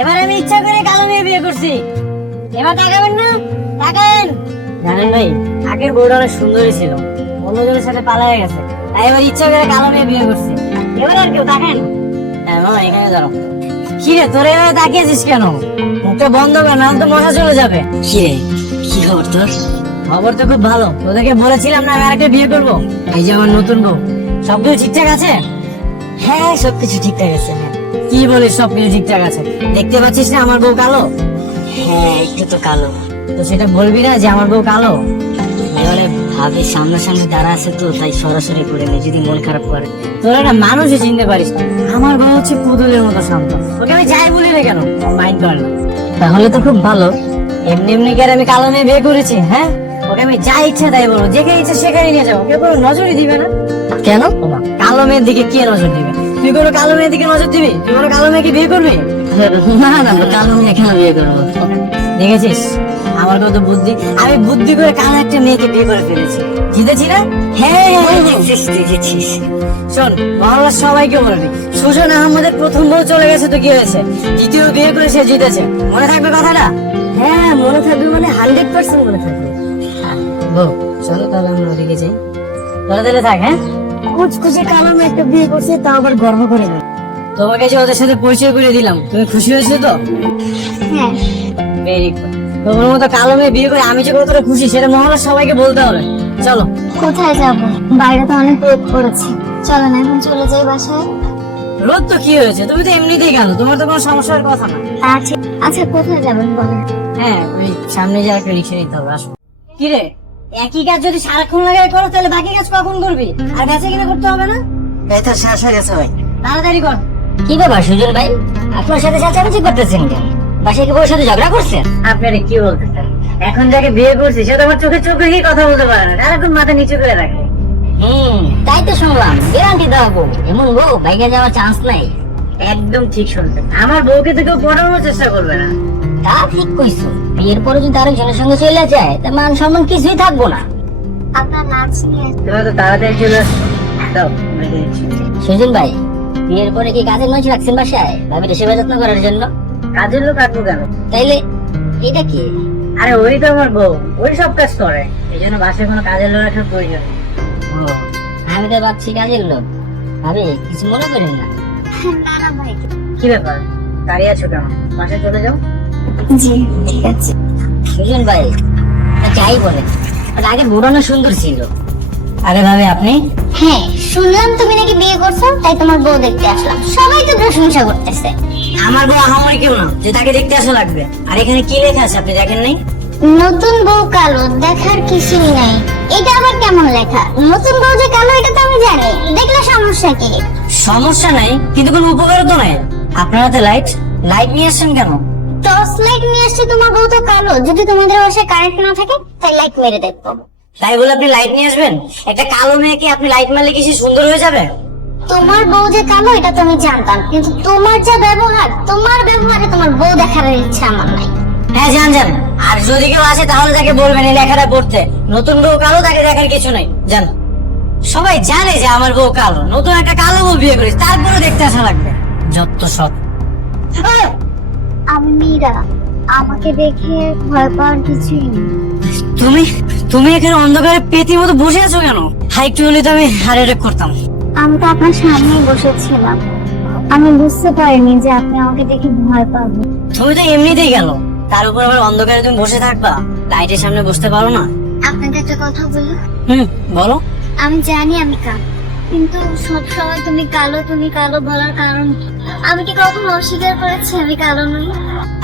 এবার আমি ইচ্ছা করে কালো মেয়ে বিয়ে করছি। এবার তাকাবেন না? তাকান। জানেন ভাই, আগের বউটা অনেক সুন্দরী ছিল, অন্যজনের সাথে পালায়ে গেছে, তাই এবার ইচ্ছা করে কালো মেয়ে বিয়ে করছি। এবার আর কেউ তাকান। হ্যাঁ মামা, এখানে দাঁড়াও। কি রে, তোর এভাবে তাকিয়েছিস কেন? মুখটা বন্ধ কর, নাহলে তো মশা চলে যাবে। কি রে, কি খবর তোর? খবর তো খুব ভালো। তোদেরকে বলেছিলাম না আমি আরেকটা বিয়ে করবো। এই যে আমার নতুন বউ। সবকিছু ঠিকঠাক আছে? হ্যাঁ, সবকিছু ঠিকঠাক আছে। হ্যাঁ, কি বলিস সবকিছু ঠিকঠাক আছে? দেখতে পাচ্ছিস না আমার বউ কালো? হ্যাঁ, একটু তো কালো। তো সেটা বলবি না যে আমার বউ কালো? এবারে ভাবি সামনাসামনি দাঁড়া আছে তো, তাই সরাসরি করে নে, যদি মন খারাপ করে। তোরা না মানুষই চিনতে পারিস না। আমার বউ হচ্ছে পুতুলের মতো শান্ত, ওকে আমি যাই বলি না কেন মাইন্ড করে না। তাহলে তো খুব ভালো। এমনি এমনি কি আর আমি কালো মেয়ে বিয়ে করেছি? হ্যাঁ, ওকে আমি যা ইচ্ছা তাই বলবো, যেখানে ইচ্ছা সেখানে নিয়ে যাবো, কেউ কোনো নজরই দিবে না। কেন? কালো মেয়ের দিকে কে নজর দিবে? তুই কোনো কালো মেয়ের দিকে নজর দিবি? তুই কোনো কালো মেয়েকে বিয়ে করবি? না না, কালো মেয়ে কেন বিয়ে করবো? দেখেছিস আমার কত বুদ্ধি, আমি বুদ্ধি করে কালো একটা মেয়েকে বিয়ে করে ফেলেছি। জিতেছি না? হ্যাঁ দেখেছিস। শোন, মহল্লার সবাইকে বলবি সুজন আহমেদের প্রথম বউ চলে গেছে তো কি হয়েছে, দ্বিতীয় বিয়ে করে সে জিতেছে। মনে থাকবে কথাটা? হ্যাঁ মনে থাকবে, মানে 100% মনে থাকবে। বউ চলো তাহলে আমরা ওদিকে যাই। তাহলে থাক। হ্যাঁ, কুচকুচে কালো মেয়ে একটা বিয়ে করছে, তাও আবার গর্ব করে না। তোমাকে যে ওদের সাথে পরিচয় করে দিলাম, তুমি খুশি হয়েছো তো? হ্যাঁ। Very good. তোমার মতো কালো মেয়ে বিয়ে করে আমি যে কতটা খুশি সেটা মহল্লার সবাইকে বলতে হবে। চলো। কোথায় যাব? বাইরে তো অনেক রোদ পড়েছে। চলো না এখন চলে যাই বাসায়। রোদ তো কি হয়েছে, তুমি তো এমনিতেই গেল, তোমার তো কোনো সমস্যার কথা না। আচ্ছা আচ্ছা, কোথায় যাবেন বলেন? হ্যাঁ, ওই সামনে যে একটা রিক্সা নিতে হবে, আসো। কি রে, একই কাজ যদি সারাক্ষণ লাগাই করো তাহলে বাকি কাজ কখন করবি? আর বেঁচে কিনা করতে হবে না? বেতন শেষ হয়ে গেছে ভাই। তাড়াতাড়ি কর। কি ব্যাপার সুজন ভাই, আপনার সাথে চেঁচামেচি করতেছেন কেন? বাসায় কি বউর সাথে ঝগড়া করছেন? আপনারা কি বলতেছেন? এখন যাকে বিয়ে করছি সে তো আমার চোখে চোখ রেখেই কথা বলতে পারে না, সারাক্ষণ মাথা নিচু করে রাখে। তাই তো শুনলাম, গ্যারান্টি দেওয়া বউ, এমন বউ ভাইগে যাওয়ার চান্স নাই। একদম ঠিক শুনছেন, আমার বউকে তো কেউ পটানোর চেষ্টা করবে না। তা ঠিক কইছো, বিয়ের পরে যদি আরেকজনের সঙ্গে চলে যায় তা মান সম্মান কিছুই থাকবো না। আপনার নাচ নিয়ে তুমি তো তাড়াতাড়ি চলে আসো। দাও, আমি দিচ্ছি। সুজন ভাই, বিয়ের পরে কি কাজের মানুষ রাখছেন বাসায় ভাবির সেবা যত্ন করার জন্য? কাজের লোক রাখবো কেন? তাইলে এটা কি? আরে ওই তো আমার বউ, ওই সব কাজ করে, এই জন্য বাসায় কোনো কাজের লোক রাখার প্রয়োজন নেই। ও, আমি তো ভাবছি কাজের লোক। ভাবি কিছু মনে করেন না। না না ভাই। কি ব্যাপার, দাঁড়িয়ে আছো কেন? বাসায় চলে যাও। জি ঠিক আছে। সুজন ভাই, যাই বলে আগে বুড়ানো সুন্দর ছিল। আরে ভাবে আপনি? হ্যাঁ, শুনলাম তুমি নাকি বিয়ে করছো, তাই তোমার বউ দেখতে আসলাম। সবাই তো প্রশংসা করতেছে। আমার বউ আহামরি কেউ না যে তাকে দেখতে আসা লাগবে। আর এখানে কি লেখা আছে আপনি দেখেন নাই? নতুন বউ কালো, দেখার কিছুই নাই। এটা আবার কেমন লেখা? নতুন বউ যে কালো এটা তো আমি জানি, দেখলে সমস্যা কি? সমস্যা নাই, কিন্তু কোনো উপকার তো নাই। আপনারা তো লাইট লাইট নিয়ে আসছেন কেন? টর্চ লাইট নিয়ে আসছে, তোমার বউ তো কালো। যদি তোমাদের বাসায় কারেন্ট না থাকে তাই লাইট মেরে দেখবো। তাই বলে আপনি লাইট নিয়ে আসবেন? একটা কালো মেয়েকে আপনি লাইট মারলে কি সে সুন্দর হয়ে যাবে? তোমার বউ যে কালো এটা তো আমি জানতাম, কিন্তু তোমার যা ব্যবহার, তোমার ব্যবহারে তোমার বউ দেখার ইচ্ছা আমার নাই। হ্যাঁ জান। আর যদি কেউ আসে তাহলে তাকে বলবেন এই লেখাটা পড়তে। নতুন বউ কালো, তাকে দেখার কিছু নাই। জান, সবাই জানে যে আমার বউ কালো, নতুন একটা কালো বউ বিয়ে করেছে, তারপরে দেখতে আসা লাগবে। যত সব। আমি মীরা, আমাকে দেখে ভয় পাওয়ার কিছুই নেই। তুমি তুমি এখানে অন্ধকারে পেতির মতো বসে আছো কেন? হাই একটু হলে তো আমি হার্ট অ্যাটাক করতাম। আমি তো আপনার সামনেই বসেছিলাম, আমি বুঝতে পারিনি যে আপনি আমাকে দেখে ভয় পাবেন। তুমি তো এমনিতেই গেল, তার উপর আবার অন্ধকারে তুমি বসে থাকবা, লাইটের সামনে বসতে পারো না? আপনাকে একটা কথা বলি। বলো। আমি জানি আমি কালো, কিন্তু সব সময় তুমি কালো বলার কারণ কি? আমি কি কখনো অস্বীকার করেছি আমি কালো নই?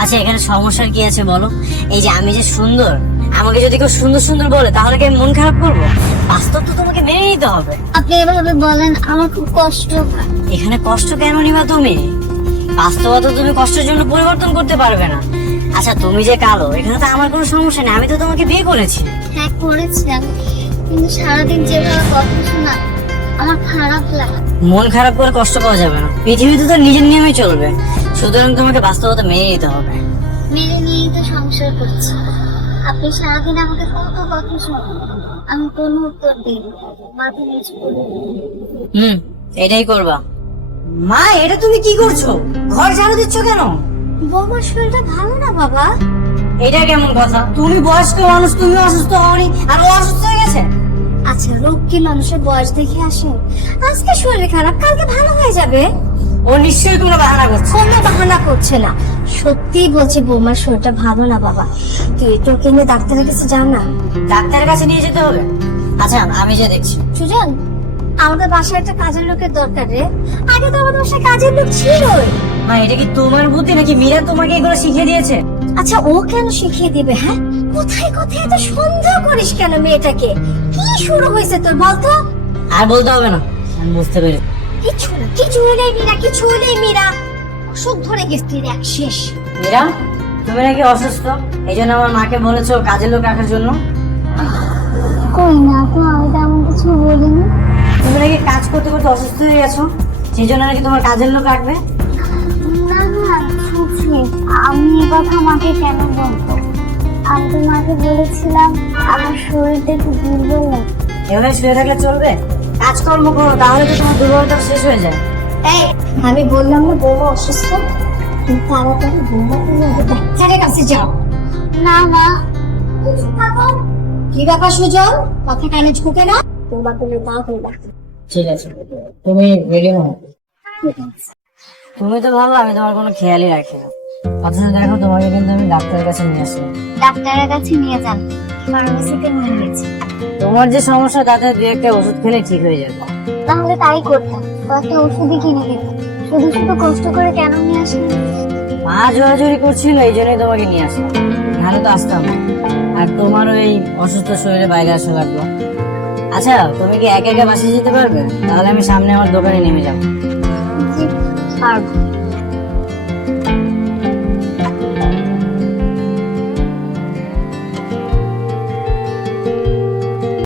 আচ্ছা, এখানে সমস্যার কি আছে বলো? এই যে আমি যে সুন্দর, আমাকে যদি কেউ সুন্দর সুন্দর বলে তাহলে কি আমি মন খারাপ করবো? বাস্তব তো তোমাকে মেনে নিতে হবে। আপনি এভাবে বলেন, আমার খুব কষ্ট হয়। এখানে কষ্ট কেন নিবা তুমি? বাস্তবতা তুমি কষ্টের জন্য পরিবর্তন করতে পারবে না। আচ্ছা, তুমি যে কালো, এখানে তো আমার কোনো সমস্যা নেই, আমি তো তোমাকে বিয়ে করেছি। হ্যাঁ করেছিলাম, কিন্তু সারাদিন যেভাবে কথা শোনা আমার খারাপ লাগে। মন খারাপ করে কষ্ট পাওয়া যাবে না, পৃথিবীতে তো নিজের নিয়মে চলবে, সুতরাং তোমাকে বাস্তবতা মেনে নিতে হবে। মেনে নিয়েই তো সংসার করছি। আপনি সারাদিন আমাকে কত কথা শোনেন, আমি কোনো উত্তর দিই না, মাথা নিচু করে দিই। এটাই করবা। মা, এটা তুমি কি করছো? ঘর ঝাড়ু দিচ্ছ কেন? বৌমার শরীরটা ভালো না বাবা। এটা কেমন কথা? তুমি বয়স্ক মানুষ, তুমি অসুস্থ হওনি আর ও অসুস্থ হয়ে গেছে? আচ্ছা, রোগ কি মানুষের বয়স দেখে আসে? আজকে শরীর খারাপ, কালকে ভালো হয়ে যাবে। ও নিশ্চয়ই কোনো বাহানা করছে। কোনো বাহানা করছে না, সত্যিই বলছি বৌমার শরীরটা ভালো না বাবা। তুই তোকে নিয়ে ডাক্তারের কাছে যাও না। ডাক্তারের কাছে নিয়ে যেতে হবে? আচ্ছা আমি যে দেখছি। সুজন, আমাদের বাসায় একটা কাজের লোকের দরকার রে। আগে তো আমাদের বাসায় কাজের লোক ছিলই। মা এটা কি তোমার বুদ্ধি নাকি মীরা তোমাকে এগুলো শিখিয়ে দিয়েছে? আচ্ছা, ও কেন শিখিয়ে দিবে? হ্যাঁ, কোথায় কোথায় এত সন্দেহ করিস কেন মেয়েটাকে? কি শুরু হয়েছে তোর বলতো? আর বলতে হবে না, আমি বুঝতে পেরেছি। কিছু না, কিছু হলেই মীরা, কিছু হলেই মীরা। অসুখ ধরে গেছে এক শেষ। মীরা, তুমি নাকি অসুস্থ, এই জন্য আমার মাকে বলেছো কাজের লোক রাখার জন্য? কই না তো, আমি তেমন কিছু বলিনি। তুমি নাকি কাজ করতে করতে অসুস্থ হয়ে গেছো, সেই জন্য নাকি তোমার কাজের লোক রাখবে? না না, শুনছি। আমি এ কথা মাকে কেন বলবো? আমি তো মাকে বলেছিলাম আমার শরীরটা একটু দুর্বল লাগে। এভাবে শুয়ে থাকলে চলবে? কাজকর্ম করো, তাহলে তো তোমার দুর্বলতা শেষ হয়ে যায়। এই, আমি বললাম না বৌমা অসুস্থ, তুমি তাড়াতাড়ি বৌমাকে নিয়ে ডাক্তারের কাছে যাও। না মা, কি ব্যাপার সুজন? কথা কানে ঝুঁকে না, তোমার কোনো পা হইবা। ঠিক আছে, তুমি রেডি হও। তুমি তো ভাবো আমি তোমার কোনো খেয়ালই রাখি না, অথচ দেখো তোমাকে কিন্তু আমি ডাক্তারের কাছে নিয়ে আসলাম। ডাক্তারের কাছে নিয়ে যান, ফার্মেসিতে নিয়ে গেছি। তোমার যে সমস্যা তাতে দু একটা ওষুধ খেলে ঠিক হয়ে যাবে। তাহলে তাই করতাম, কয়েকটা ওষুধই কিনে দিতাম। শুধু শুধু কষ্ট করে কেন নিয়ে আসেন? মা জোরাজোরি করছিল, এই জন্যই তোমাকে নিয়ে আসলাম, নাহলে তো আসতাম না। আর তোমার ওই অসুস্থ শরীরে বাইরে আসা লাগলো। আচ্ছা তুমি কি একা একা বাসে যেতে পারবে? তাহলে আমি সামনে আমার দোকানে নেমে যাবো। জি, পারবো।